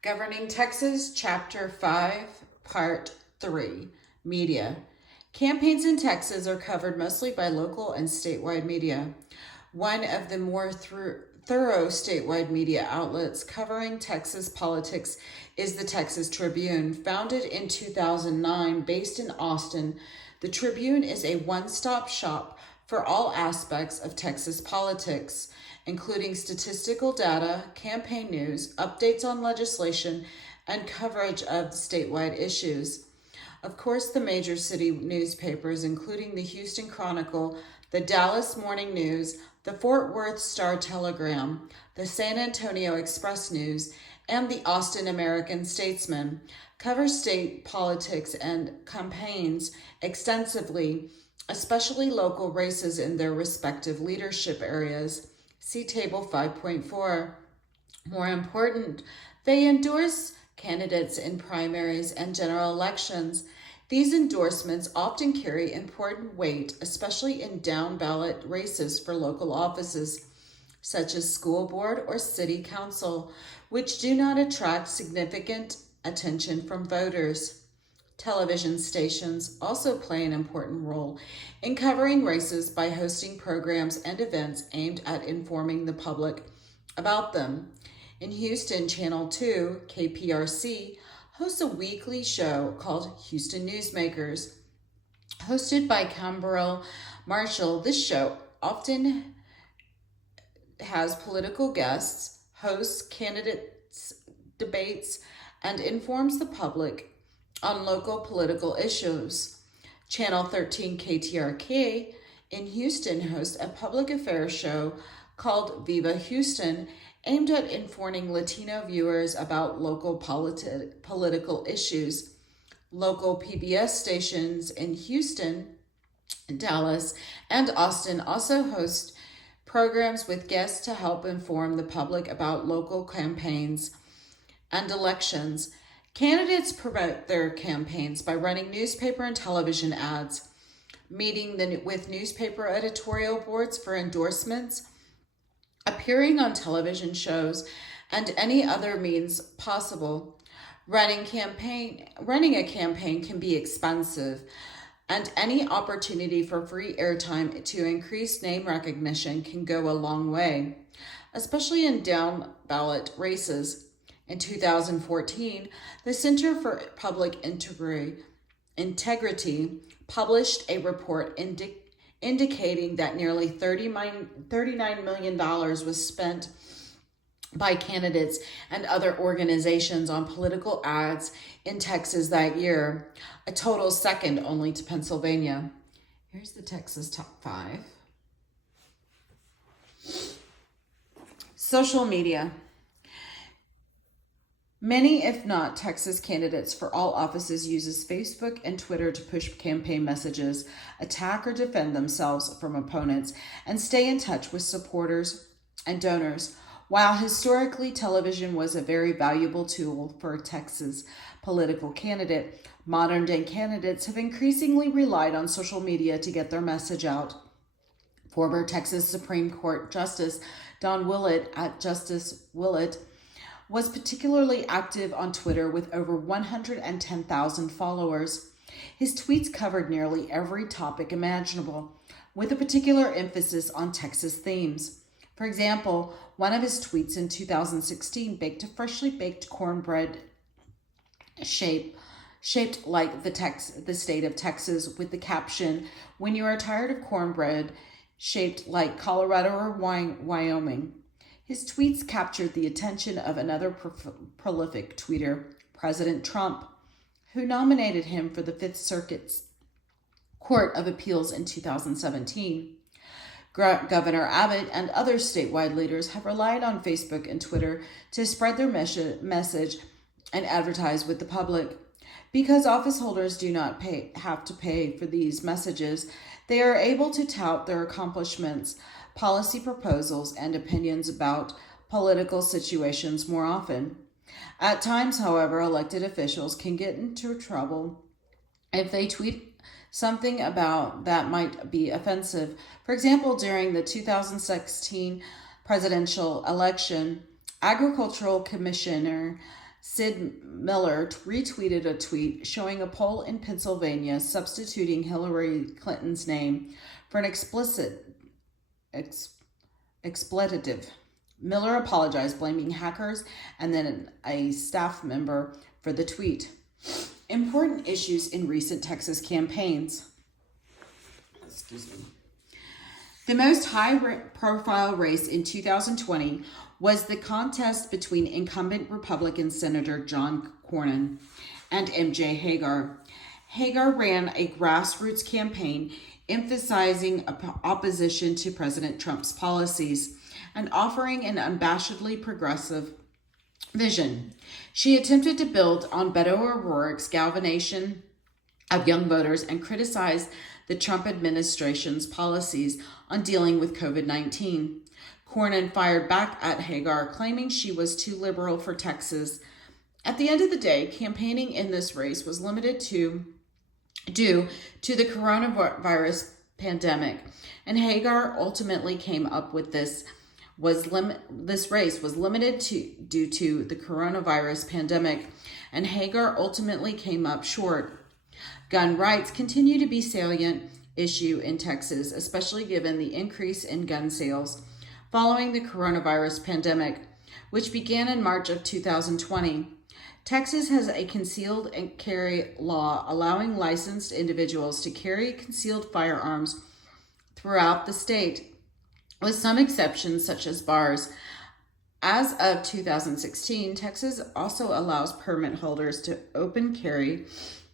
Governing Texas, Chapter 5, Part 3, Media. Campaigns in Texas are covered mostly by local and statewide media. One of the more thorough statewide media outlets covering Texas politics is the Texas Tribune. Founded in 2009, based in Austin, the Tribune is a one-stop shop for all aspects of Texas politics, including statistical data, campaign news, updates on legislation, and coverage of statewide issues. Of course, the major city newspapers, including the Houston Chronicle, the Dallas Morning News, the Fort Worth Star-Telegram, the San Antonio Express News, and the Austin American-Statesman, cover state politics and campaigns extensively, especially local races in their respective leadership areas. See Table 5.4. More important, they endorse candidates in primaries and general elections. These endorsements often carry important weight, especially in down-ballot races for local offices, such as school board or city council, which do not attract significant attention from voters. Television stations also play an important role in covering races by hosting programs and events aimed at informing the public about them. In Houston, Channel 2, KPRC, hosts a weekly show called Houston Newsmakers. Hosted by Camberell Marshall, this show often has political guests, hosts candidates, debates, and informs the public on local political issues. Channel 13 KTRK in Houston hosts a public affairs show called Viva Houston, aimed at informing Latino viewers about local political issues. Local PBS stations in Houston, Dallas, and Austin also host programs with guests to help inform the public about local campaigns and elections. Candidates promote their campaigns by running newspaper and television ads, meeting with newspaper editorial boards for endorsements, appearing on television shows, and any other means possible. Running a campaign can be expensive, and any opportunity for free airtime to increase name recognition can go a long way, especially in down-ballot races. In 2014, the Center for Public Integrity published a report indicating that nearly $39 million was spent by candidates and other organizations on political ads in Texas that year, a total second only to Pennsylvania. Here's the Texas top 5. Social media. Many, if not Texas candidates for all offices, uses Facebook and Twitter to push campaign messages, attack or defend themselves from opponents, and stay in touch with supporters and donors. While historically television was a very valuable tool for a Texas political candidate, modern-day candidates have increasingly relied on social media to get their message out. Former Texas Supreme Court Justice Don Willett at Justice Willett was particularly active on Twitter with over 110,000 followers. His tweets covered nearly every topic imaginable, with a particular emphasis on Texas themes. For example, one of his tweets in 2016 baked a freshly baked cornbread shaped like the state of Texas, with the caption, "When you are tired of cornbread, shaped like Colorado or Wyoming." His tweets captured the attention of another prolific tweeter, President Trump, who nominated him for the Fifth Circuit's Court of Appeals in 2017. Governor Abbott and other statewide leaders have relied on Facebook and Twitter to spread their message and advertise with the public. Because office holders do not have to pay for these messages, they are able to tout their accomplishments, policy proposals, and opinions about political situations more often. At times, however, elected officials can get into trouble if they tweet something about that might be offensive. For example, during the 2016 presidential election, Agricultural Commissioner Sid Miller retweeted a tweet showing a poll in Pennsylvania substituting Hillary Clinton's name for an expletive. Miller apologized, blaming hackers and then a staff member for the tweet. Important issues in recent Texas campaigns. The most high-profile race in 2020 was the contest between incumbent Republican Senator John Cornyn and M.J. Hagar. Hagar ran a grassroots campaign emphasizing opposition to President Trump's policies and offering an unabashedly progressive vision. She attempted to build on Beto O'Rourke's galvanization of young voters and criticized the Trump administration's policies on dealing with COVID-19. Cornyn fired back at Hagar, claiming she was too liberal for Texas. At the end of the day, campaigning in this race was limited due to the coronavirus pandemic, and Hagar ultimately came up with this race was limited due to the coronavirus pandemic, and Hagar ultimately came up short. Gun rights continue to be a salient issue in Texas, especially given the increase in gun sales following the coronavirus pandemic, which began in March of 2020. Texas has a concealed carry law allowing licensed individuals to carry concealed firearms throughout the state, with some exceptions such as bars. As of 2016, Texas also allows permit holders to open carry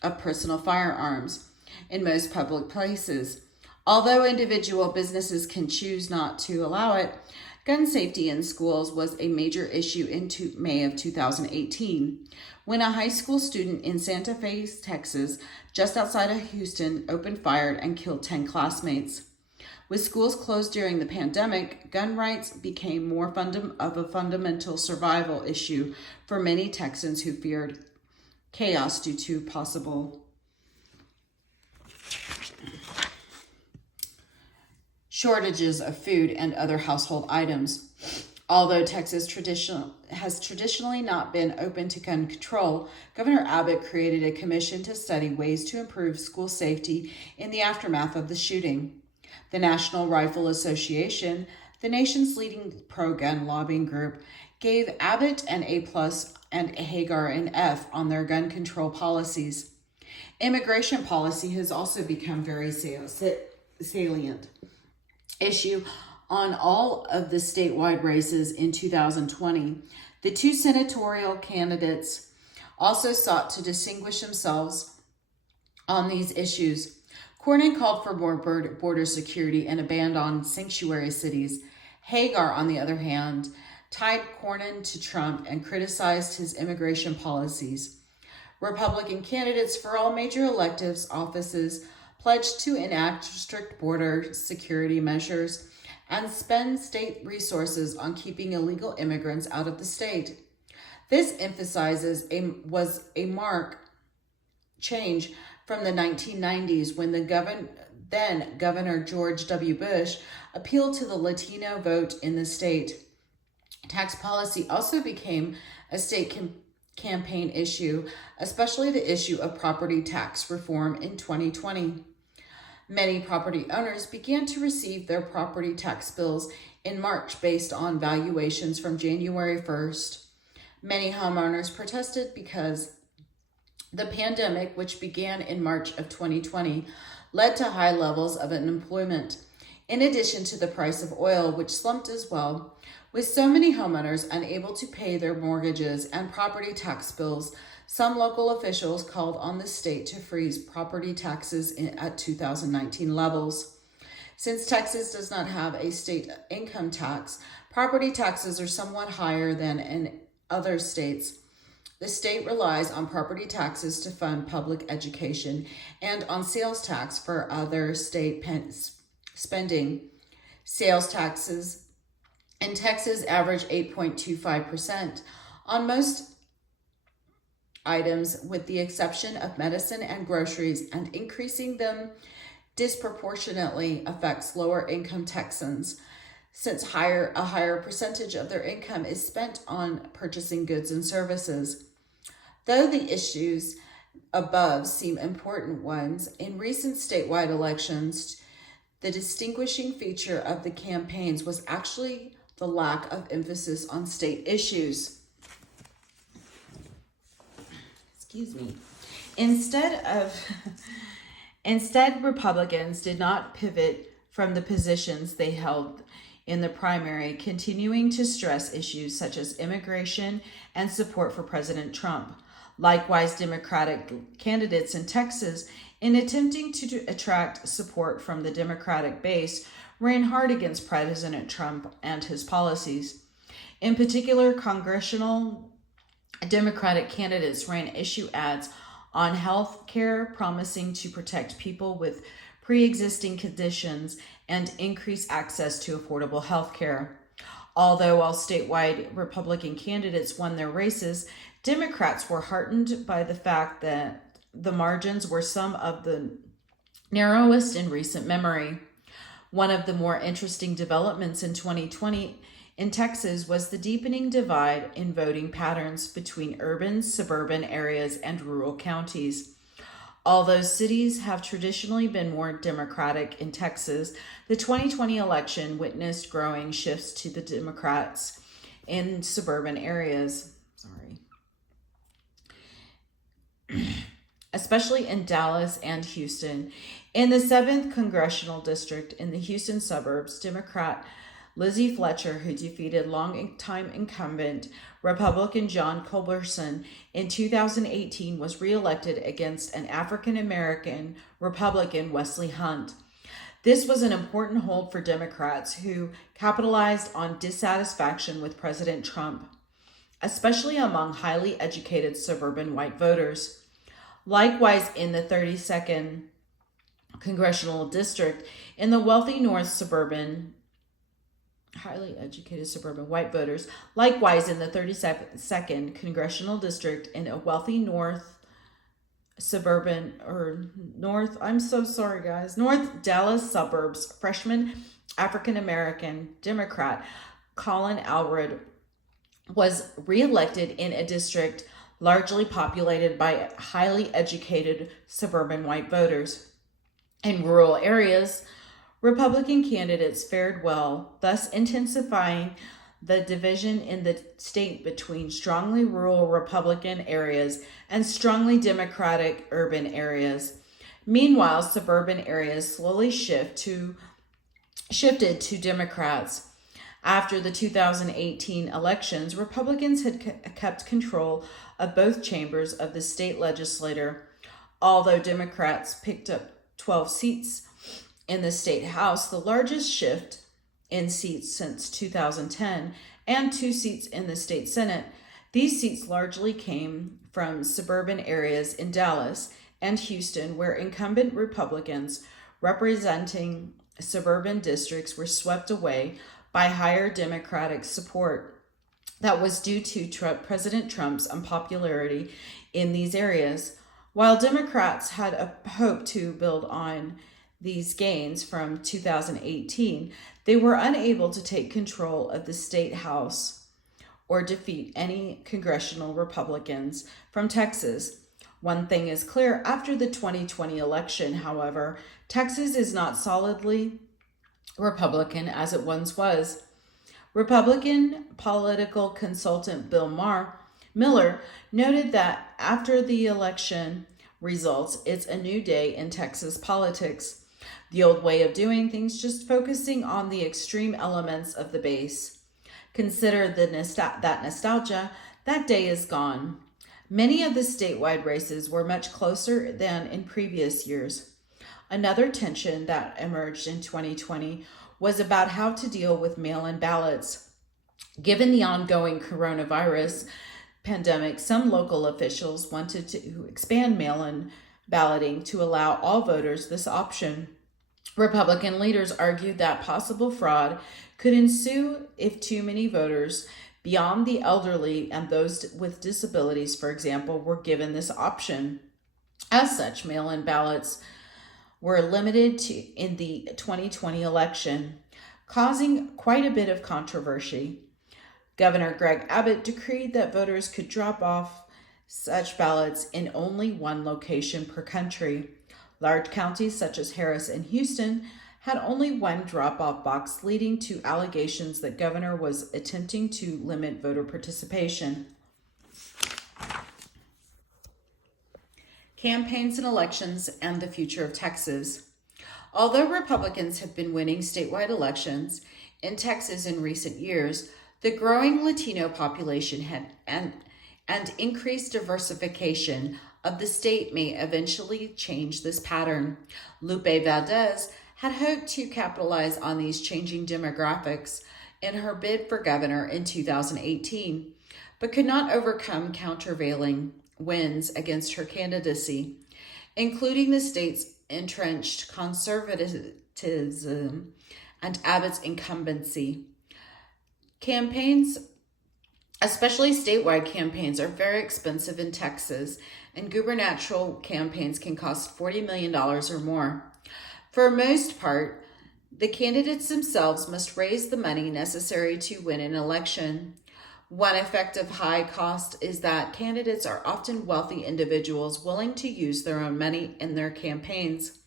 of personal firearms in most public places. Although individual businesses can choose not to allow it, gun safety in schools was a major issue in May of 2018, when a high school student in Santa Fe, Texas, just outside of Houston, opened fire and killed 10 classmates. With schools closed during the pandemic, gun rights became more of a fundamental survival issue for many Texans who feared chaos due to possible shortages of food and other household items. Although Texas has traditionally not been open to gun control, Governor Abbott created a commission to study ways to improve school safety in the aftermath of the shooting. The National Rifle Association, the nation's leading pro-gun lobbying group, gave Abbott an A+ and Hagar an F on their gun control policies. Immigration policy has also become very salient issue on all of the statewide races in 2020. The two senatorial candidates also sought to distinguish themselves on these issues. Cornyn called for more border security and a ban on sanctuary cities. Hagar, on the other hand, tied Cornyn to Trump and criticized his immigration policies. Republican candidates for all major elective offices pledged to enact strict border security measures and spend state resources on keeping illegal immigrants out of the state. This was a marked change from the 1990s when then Governor George W. Bush appealed to the Latino vote in the state. Tax policy also became a state campaign issue, especially the issue of property tax reform in 2020. Many property owners began to receive their property tax bills in March based on valuations from January 1st. Many homeowners protested because the pandemic, which began in March of 2020, led to high levels of unemployment, in addition to the price of oil, which slumped as well. With so many homeowners unable to pay their mortgages and property tax bills, some local officials called on the state to freeze property taxes at 2019 levels. Since Texas does not have a state income tax, property taxes are somewhat higher than in other states. The state relies on property taxes to fund public education and on sales tax for other state spending. Sales taxes in Texas average 8.25% on most items, with the exception of medicine and groceries, and increasing them disproportionately affects lower income Texans, since a higher percentage of their income is spent on purchasing goods and services. Though the issues above seem important ones, in recent statewide elections, the distinguishing feature of the campaigns was actually the lack of emphasis on state issues. Excuse me. Instead, Republicans did not pivot from the positions they held in the primary, continuing to stress issues such as immigration and support for President Trump. Likewise, Democratic candidates in Texas, in attempting to attract support from the Democratic base, ran hard against President Trump and his policies. In particular, congressional Democratic candidates ran issue ads on health care, promising to protect people with pre-existing conditions and increase access to affordable health care. Although all statewide Republican candidates won their races, Democrats were heartened by the fact that the margins were some of the narrowest in recent memory. One of the more interesting developments in 2020 in Texas was the deepening divide in voting patterns between urban, suburban areas and rural counties. Although cities have traditionally been more Democratic in Texas, the 2020 election witnessed growing shifts to the Democrats in suburban areas. Especially in Dallas and Houston. In the 7th Congressional District in the Houston suburbs, Democrat Lizzie Fletcher, who defeated longtime incumbent Republican John Culberson in 2018, was reelected against an African-American Republican, Wesley Hunt. This was an important hold for Democrats who capitalized on dissatisfaction with President Trump, especially among highly educated suburban white voters. Likewise, in the 32nd Congressional District, in the wealthy North suburban, highly educated suburban white voters. Likewise, in the 32nd Congressional District, in a wealthy North suburban, North Dallas suburbs, freshman African-American Democrat Colin Allred was reelected in a district largely populated by highly educated suburban white voters. In rural areas, Republican candidates fared well, thus intensifying the division in the state between strongly rural Republican areas and strongly Democratic urban areas. Meanwhile, suburban areas slowly shifted to Democrats. After the 2018 elections, Republicans had kept control of both chambers of the state legislature. Although Democrats picked up 12 seats in the state house, the largest shift in seats since 2010, and 2 seats in the state senate. These seats largely came from suburban areas in Dallas and Houston, where incumbent Republicans representing suburban districts were swept away by higher Democratic support. That was due to President Trump's unpopularity in these areas. While Democrats had a hope to build on these gains from 2018, they were unable to take control of the state house or defeat any congressional Republicans from Texas. One thing is clear: after the 2020 election, however, Texas is not solidly Republican as it once was. Republican political consultant Bill Miller noted that after the election results, it's a new day in Texas politics. The old way of doing things, just focusing on the extreme elements of the base. Consider that nostalgia, that day is gone. Many of the statewide races were much closer than in previous years. Another tension that emerged in 2020 was about how to deal with mail-in ballots. Given the ongoing coronavirus pandemic, some local officials wanted to expand mail-in balloting to allow all voters this option. Republican leaders argued that possible fraud could ensue if too many voters beyond the elderly and those with disabilities, for example, were given this option. As such, mail-in ballots were limited in the 2020 election, causing quite a bit of controversy. Governor Greg Abbott decreed that voters could drop off such ballots in only one location per country. Large counties such as Harris and Houston had only one drop-off box, leading to allegations that governor was attempting to limit voter participation. Campaigns and elections and the future of Texas. Although Republicans have been winning statewide elections in Texas in recent years, the growing Latino population and increased diversification of the state may eventually change this pattern. Lupe Valdez had hoped to capitalize on these changing demographics in her bid for governor in 2018, but could not overcome countervailing wins against her candidacy, including the state's entrenched conservatism and Abbott's incumbency. Campaigns, especially statewide campaigns, are very expensive in Texas, and gubernatorial campaigns can cost $40 million or more. For most part, the candidates themselves must raise the money necessary to win an election. One effect of high cost is that candidates are often wealthy individuals willing to use their own money in their campaigns.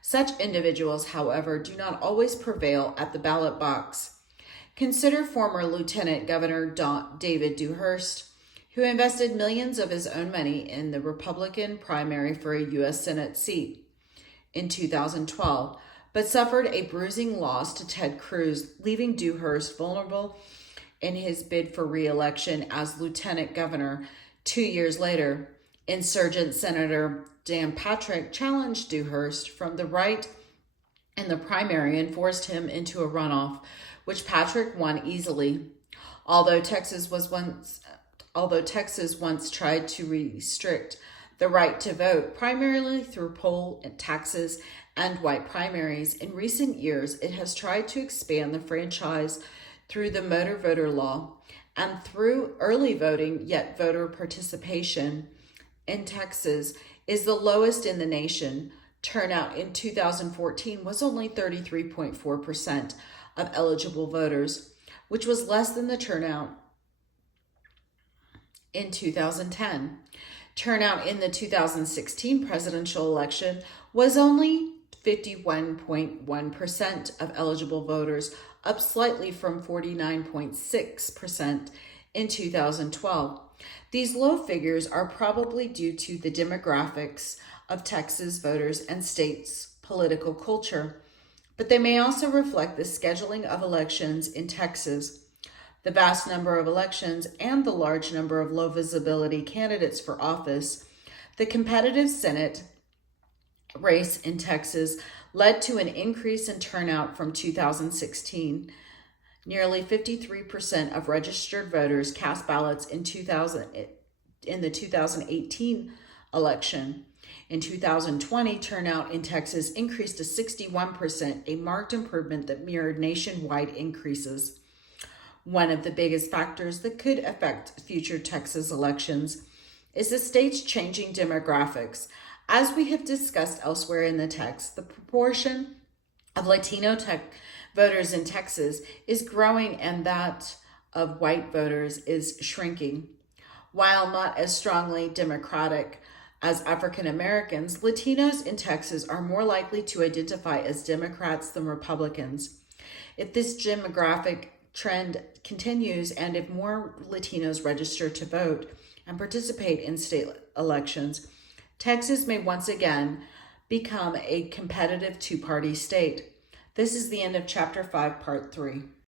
Such individuals, however, do not always prevail at the ballot box. Consider former Lieutenant Governor David Dewhurst, who invested millions of his own money in the Republican primary for a U.S. Senate seat in 2012, but suffered a bruising loss to Ted Cruz, leaving Dewhurst vulnerable in his bid for re-election as lieutenant governor. 2 years later, insurgent Senator Dan Patrick challenged Dewhurst from the right in the primary and forced him into a runoff, which Patrick won easily. Although Texas once tried to restrict the right to vote, primarily through poll taxes and white primaries, in recent years it has tried to expand the franchise through the motor voter law and through early voting, yet voter participation in Texas is the lowest in the nation. Turnout in 2014 was only 33.4% of eligible voters, which was less than the turnout in 2010. Turnout in the 2016 presidential election was only 51.1% of eligible voters, up slightly from 49.6% in 2012. These low figures are probably due to the demographics of Texas voters and state's political culture, but they may also reflect the scheduling of elections in Texas, the vast number of elections, and the large number of low visibility candidates for office. The competitive Senate race in Texas led to an increase in turnout from 2016. Nearly 53% of registered voters cast ballots in the 2018 election. In 2020, turnout in Texas increased to 61%, a marked improvement that mirrored nationwide increases. One of the biggest factors that could affect future Texas elections is the state's changing demographics. As we have discussed elsewhere in the text, the proportion of Latino voters in Texas is growing and that of white voters is shrinking. While not as strongly Democratic as African Americans, Latinos in Texas are more likely to identify as Democrats than Republicans. If this demographic trend continues and if more Latinos register to vote and participate in state elections, Texas may once again become a competitive two-party state. This is the end of Chapter 5, Part 3.